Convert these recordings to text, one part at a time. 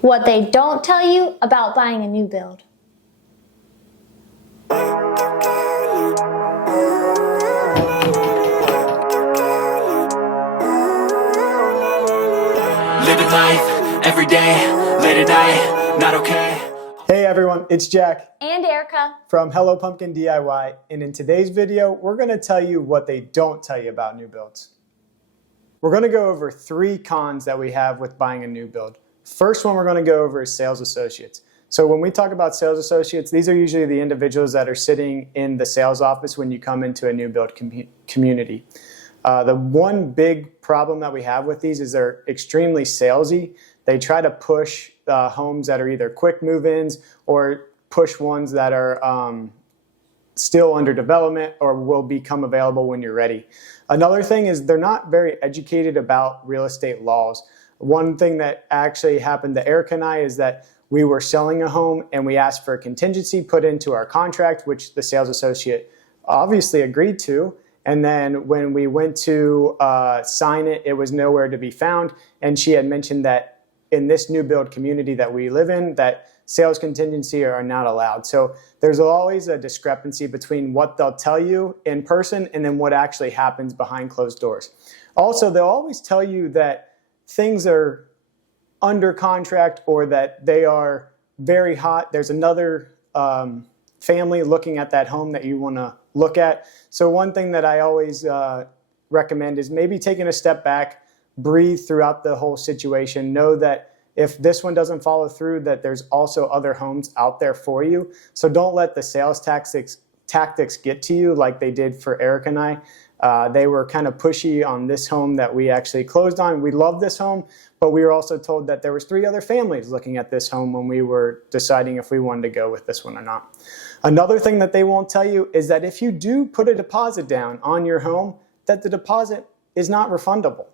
What they don't tell you about buying a new build. Living life, every day, late at night, not okay. Hey everyone, it's Jack And Erica. from Hello Pumpkin DIY, and in today's video, we're going to tell you what they don't tell you about new builds. We're going to go over 3 cons that we have with buying a new build. First one we're going to go over is sales associates. So when we talk about sales associates, these are usually the individuals that are sitting in the sales office when you come into a new build community. The one big problem that we have with these is they're extremely salesy. They try to push homes that are either quick move-ins or push ones that are still under development or will become available when you're ready. Another thing is they're not very educated about real estate laws. One thing that actually happened to Erica and I is that we were selling a home and we asked for a contingency put into our contract, which the sales associate obviously agreed to. And then when we went to sign it, it was nowhere to be found. And she had mentioned that in this new build community that we live in, that sales contingency are not allowed. So there's always a discrepancy between what they'll tell you in person and then what actually happens behind closed doors. Also, they'll always tell you that things are under contract or that they are very hot. There's another family looking at that home that you want to look at. So one thing that I always recommend is maybe taking a step back, breathe throughout the whole situation. Know that if this one doesn't follow through, that there's also other homes out there for you. So don't let the sales tactics get to you like they did for Eric and I. They were kind of pushy on this home that we actually closed on. We love this home, but we were also told that there was 3 other families looking at this home when we were deciding if we wanted to go with this one or not. Another thing that they won't tell you is that if you do put a deposit down on your home, that the deposit is not refundable.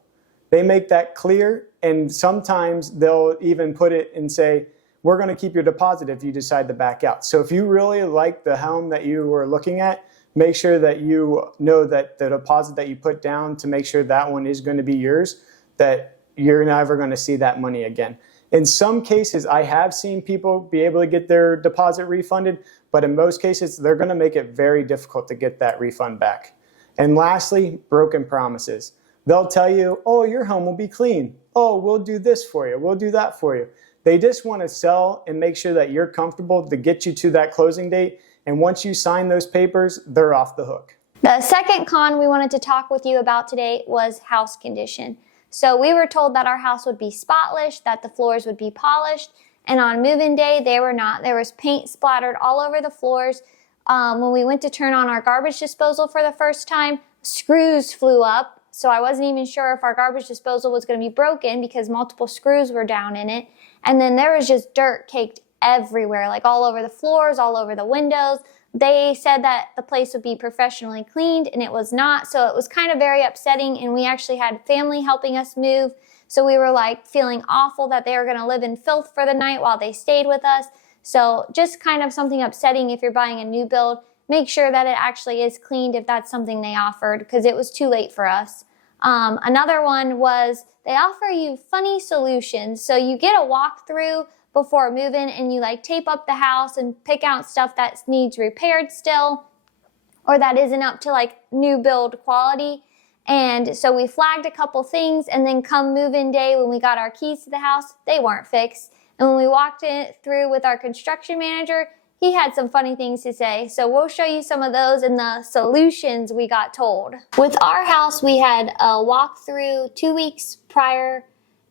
They make that clear, and sometimes they'll even put it and say, we're going to keep your deposit if you decide to back out. So if you really like the home that you were looking at, make sure that you know that the deposit that you put down to make sure that one is going to be yours, that you're never going to see that money again. In some cases, I have seen people be able to get their deposit refunded, but in most cases, they're going to make it very difficult to get that refund back. And lastly, broken promises. They'll tell you, oh, your home will be clean. Oh, we'll do this for you. We'll do that for you. They just want to sell and make sure that you're comfortable to get you to that closing date. And once you sign those papers, they're off the hook. The second con we wanted to talk with you about today was house condition. So we were told that our house would be spotless, that the floors would be polished, and on move-in day, they were not. There was paint splattered all over the floors. When we went to turn on our garbage disposal for the first time, screws flew up. So I wasn't even sure if our garbage disposal was going to be broken because multiple screws were down in it. And then there was just dirt caked everywhere, like all over the floors, all over the windows. They said that the place would be professionally cleaned, and it was not. So it was kind of very upsetting, and we actually had family helping us move. So we were like feeling awful that they were going to live in filth for the night while they stayed with us. So just kind of something upsetting if you're buying a new build. Make sure that it actually is cleaned if that's something they offered, because it was too late for us. Another one was they offer you funny solutions. So you get a walkthrough before move-in and you like tape up the house and pick out stuff that needs repaired still or that isn't up to like new build quality. And so we flagged a couple things, and then come move-in day when we got our keys to the house, they weren't fixed. And when we walked it through with our construction manager, he had some funny things to say. So we'll show you some of those and the solutions we got told. With our house, we had a walkthrough 2 weeks prior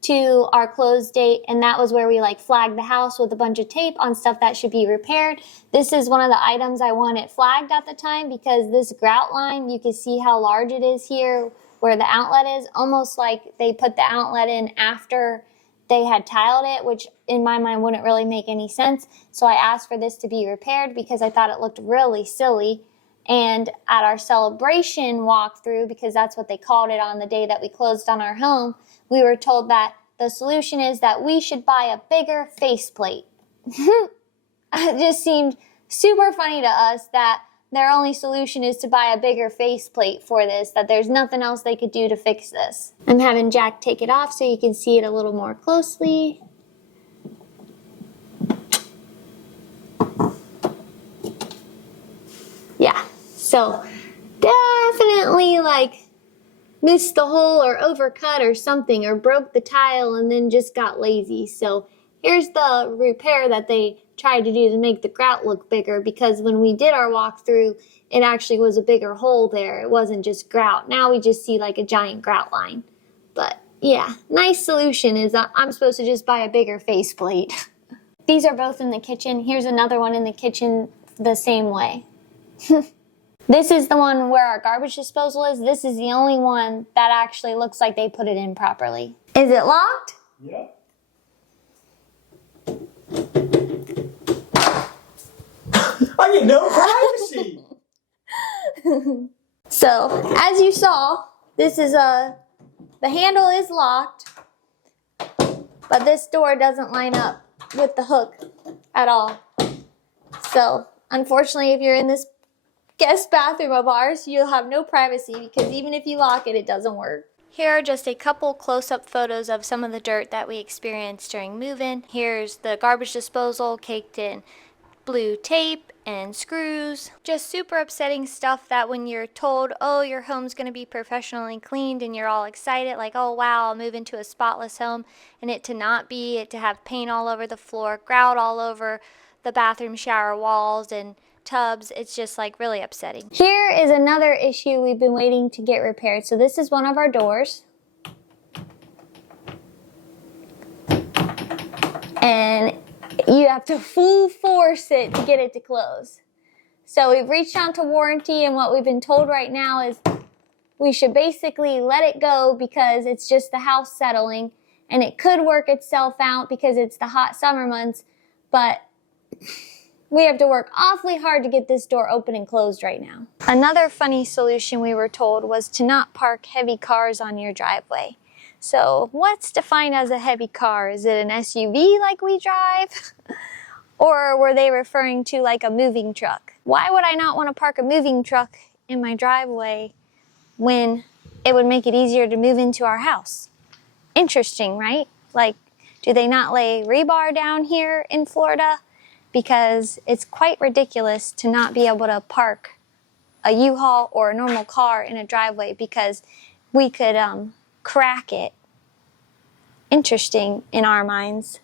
to our close date, and that was where we like flagged the house with a bunch of tape on stuff that should be repaired. This is one of the items I wanted flagged at the time because this grout line, you can see how large it is here where the outlet is, almost like they put the outlet in after they had tiled it, which in my mind wouldn't really make any sense. So I asked for this to be repaired because I thought it looked really silly. And at our celebration walkthrough, because that's what they called it on the day that we closed on our home, we were told that the solution is that we should buy a bigger faceplate. It just seemed super funny to us that their only solution is to buy a bigger faceplate for this, that there's nothing else they could do to fix this. I'm having Jack take it off so you can see it a little more closely. So definitely like missed the hole or overcut or something, or broke the tile and then just got lazy. So here's the repair that they tried to do to make the grout look bigger, because when we did our walkthrough, it actually was a bigger hole there. It wasn't just grout. Now we just see like a giant grout line. But yeah, nice solution is I'm supposed to just buy a bigger faceplate. These are both in the kitchen. Here's another one in the kitchen the same way. This is the one where our garbage disposal is. This is the only one that actually looks like they put it in properly. Is it locked? Yep. I get no privacy. So, as you saw, this is the handle is locked, but this door doesn't line up with the hook at all. So, unfortunately, if you're in this guest bathroom of ours, you'll have no privacy, because even if you lock it, it doesn't work. Here are just a couple close-up photos of some of the dirt that we experienced during move-in. Here's the garbage disposal caked in blue tape and screws. Just super upsetting stuff that when you're told, oh, your home's going to be professionally cleaned, and you're all excited, like, oh wow, I'll move into a spotless home, and it to not be, it to have paint all over the floor, grout all over the bathroom shower walls and tubs. It's just like really upsetting. Here is another issue we've been waiting to get repaired. So this is one of our doors. And you have to full force it to get it to close. So we've reached out to warranty, and what we've been told right now is we should basically let it go, because it's just the house settling, and it could work itself out because it's the hot summer months, but we have to work awfully hard to get this door open and closed right now. Another funny solution we were told was to not park heavy cars on your driveway. So what's defined as a heavy car? Is it an SUV like we drive? Or were they referring to like a moving truck? Why would I not want to park a moving truck in my driveway when it would make it easier to move into our house? Interesting, right? Like, do they not lay rebar down here in Florida? Because it's quite ridiculous to not be able to park a U-Haul or a normal car in a driveway, because we could crack it. Interesting in our minds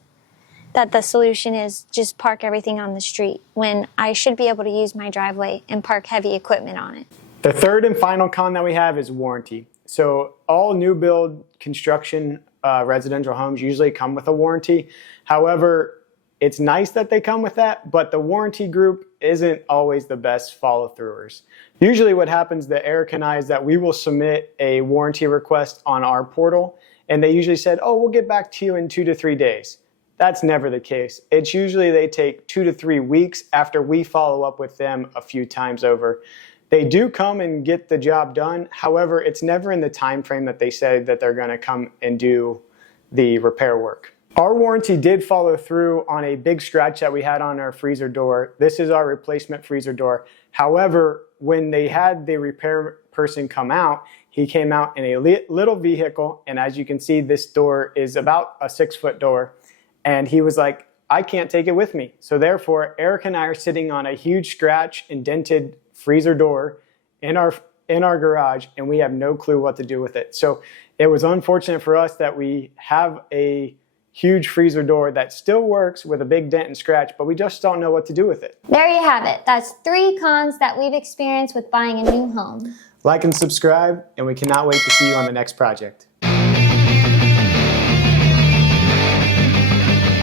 that the solution is just park everything on the street, when I should be able to use my driveway and park heavy equipment on it. The third and final con that we have is warranty. So all new build construction residential homes usually come with a warranty. However, it's nice that they come with that, but the warranty group isn't always the best follow-throughers. Usually what happens to Eric and I is that we will submit a warranty request on our portal, and they usually said, oh, we'll get back to you in 2 to 3 days. That's never the case. It's usually they take 2 to 3 weeks after we follow up with them a few times over. They do come and get the job done. However, it's never in the time frame that they said that they're gonna come and do the repair work. Our warranty did follow through on a big scratch that we had on our freezer door. This is our replacement freezer door. However, when they had the repair person come out, he came out in a little vehicle, and as you can see, this door is about a 6-foot door, and he was like, I can't take it with me. So therefore, Eric and I are sitting on a huge scratch, indented freezer door in our garage, and we have no clue what to do with it. So it was unfortunate for us that we have a huge freezer door that still works with a big dent and scratch, but we just don't know what to do with it. There you have it. That's 3 cons that we've experienced with buying a new home. Like and subscribe, and we cannot wait to see you on the next project.